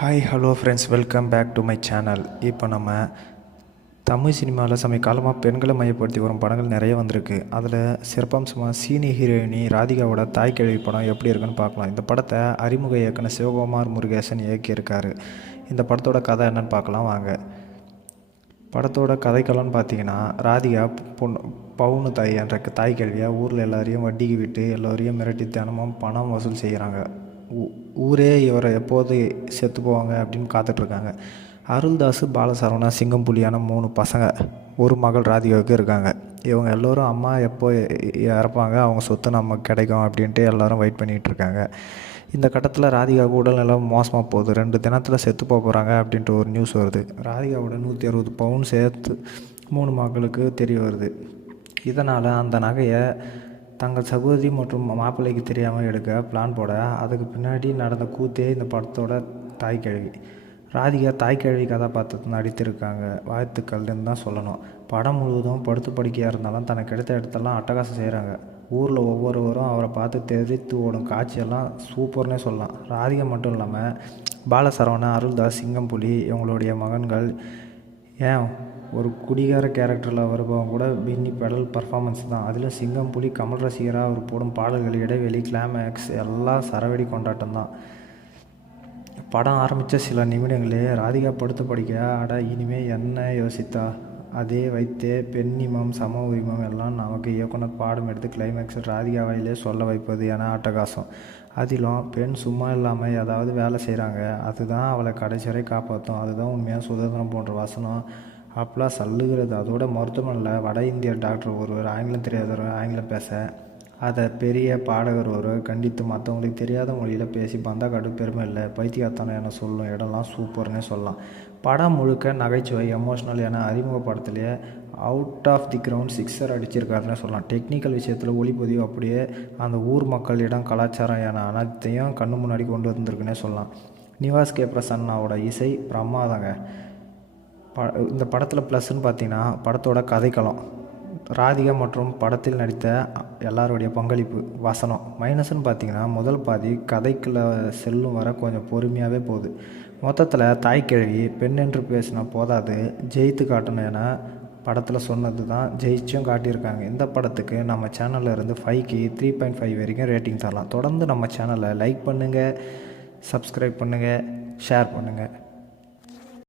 Hi hello friends, welcome back to my channel. இப்போ நம்ம தமிழ் சினிமாவில் சமீபகாலமாக பெண்களை மையப்படுத்தி வரும் படங்கள் நிறைய வந்திருக்கு. அதில் சிறப்பம்சமாக சீனி ஹீரோயினி ராதிகாவோட தாய் கேள்வி படம் எப்படி இருக்குன்னு பார்க்கலாம். இந்த படத்தை அறிமுக இயக்குனர் சிவகுமார் முருகேசன் இயக்கியிருக்காரு. இந்த படத்தோட கதை என்னன்னு பார்க்கலாம் வாங்க. படத்தோட கதைக்களம்னு பார்த்தீங்கன்னா, ராதிகா பவுனு தாய் என்ற தாய் கேள்வியாக ஊரில் எல்லாரையும் வட்டிக்கு விட்டு எல்லோரையும் மிரட்டி தினமும் பணம் வசூல் செய்கிறாங்க. ஊரே இவரை எப்போது செத்து போவாங்க அப்படின்னு காத்துட்ருக்காங்க. அருள்தாஸ், பாலசரவணா, சிங்கம் புலியான 3 பசங்க, ஒரு மகள் ராதிகாவுக்கு இருக்காங்க. இவங்க எல்லோரும் அம்மா எப்போ இறப்பாங்க, அவங்க சொத்து நமக்கு கிடைக்கும் அப்படின்ட்டு எல்லோரும் வெயிட் பண்ணிகிட்டு இருக்காங்க. இந்த கட்டத்தில் ராதிகாவுக்கு உடல்நலம் மோசமாக போகுது. 2 தினத்தில் செத்து போகிறாங்க அப்படின்ட்டு ஒரு நியூஸ் வருது. ராதிகாவோட 160 பவுன் சேர்த்து 3 மகளுக்கு தெரிய வருது. இதனால் அந்த நகையை தங்கள் சகோதரி மற்றும் மாப்பிள்ளைக்கு தெரியாமல் எடுக்க பிளான் போட, அதுக்கு பின்னாடி நடந்த கூத்தே இந்த படத்தோட தாய்க்கிழவி. ராதிகா தாய்க்கிழவி கதாபாத்திரத்தை நடித்திருக்காங்க. வாழ்த்துக்கள்னு தான் சொல்லணும். படம் முழுவதும் படுத்து படுக்கையாக இருந்தாலும் தனக்கு கிடைத்த இடத்தெல்லாம் அட்டகாசம் செய்கிறாங்க. ஊரில் ஒவ்வொருவரும் அவரை பார்த்து தெரித்து ஓடும் காட்சியெல்லாம் சூப்பர்னே சொல்லலாம். ராதிகா மட்டும் இல்லாமல் பாலசரவணா, அருள்தாஸ், சிங்கம் புலி இவங்களுடைய மகன்கள், ஏன் ஒரு குடிகார கேரக்டரில் வருபவங்க கூட பின்னி பெடல் பர்ஃபார்மன்ஸ் தான். அதிலும் சிங்கம் புலி கமல் ரசிகராக அவர் போடும் பாடல்கள், இடைவெளி, கிளைமேக்ஸ் எல்லாம் சரவெடி கொண்டாட்டம் தான். படம் ஆரம்பித்த சில நிமிடங்களே ராதிகா படுத்து படிக்க, அட இனிமேல் என்ன யோசித்தா அதே வைத்தே பெண்ணிமம் சம உரிமம் எல்லாம் நமக்கு இயக்குனர் பாடம் எடுத்து கிளைமேக்ஸ் ராதிகா வாயிலே சொல்ல வைப்பது என அட்டகாசம். அதிலும் பெண் சும்மா இல்லாமல் ஏதாவது வேலை செய்கிறாங்க, அதுதான் அவளை கடைசி வரை காப்பாற்றும், அதுதான் உண்மையாக சுதந்திரம் போன்ற வசனம் அப்பெல்லாம் சல்லுகிறது. அதோட மருத்துவமனையில் வட இந்திய டாக்டர் ஒருவர் ஆங்கிலம் தெரியாதவர் ஆங்கிலம் பேச, அதை பெரிய பாடகர் ஒருவர் கண்டித்து மற்றவங்களுக்கு தெரியாத மொழியில் பேசி பந்தா காட்டு பெருமை இல்லை, பைத்தியக்காரத்தனம் என சொல்லும் இடம்லாம் சூப்பர்னே சொல்லலாம். படம் முழுக்க நகைச்சுவை, எமோஷ்னல் என அறிமுக படத்துலேயே out of the ground sixer அடிச்சிருக்காருன்னு சொல்லலாம். டெக்னிக்கல் விஷயத்தில் ஒளிப்பதிவு அப்படியே அந்த ஊர் மக்கள், இடம், கலாச்சாரம் என அனைத்தையும் கண்ணு முன்னாடி கொண்டு வந்திருக்குன்னே சொல்லலாம். நிவாஸ் கே பிரசன்னாவோட இசை பிரமாதங்க. இந்த படத்தில் ப்ளஸ்ன்னு பார்த்தீங்கன்னா படத்தோட கதைக்களம், ராதிகா மற்றும் படத்தில் நடித்த எல்லாருடைய பங்களிப்பு, வசனம். மைனஸ்ன்னு பார்த்தீங்கன்னா முதல் பாதி கதைக்குள்ள செல்லும் வர கொஞ்சம் பொறுமையாகவே போகுது. மொத்தத்தில் தாய்க்கிழவி பெண் என்று பேசினா போதாது, ஜெயித்து காட்டணும் என படத்தில் சொன்னது தான் ஜெயிச்சும் காட்டியிருக்காங்க. இந்த படத்துக்கு நம்ம சேனலில் இருந்து 5க்கு 3.5 வரைக்கும் ரேட்டிங் தரலாம். தொடர்ந்து நம்ம சேனலை லைக் பண்ணுங்கள், சப்ஸ்கிரைப் பண்ணுங்கள், ஷேர் பண்ணுங்கள்.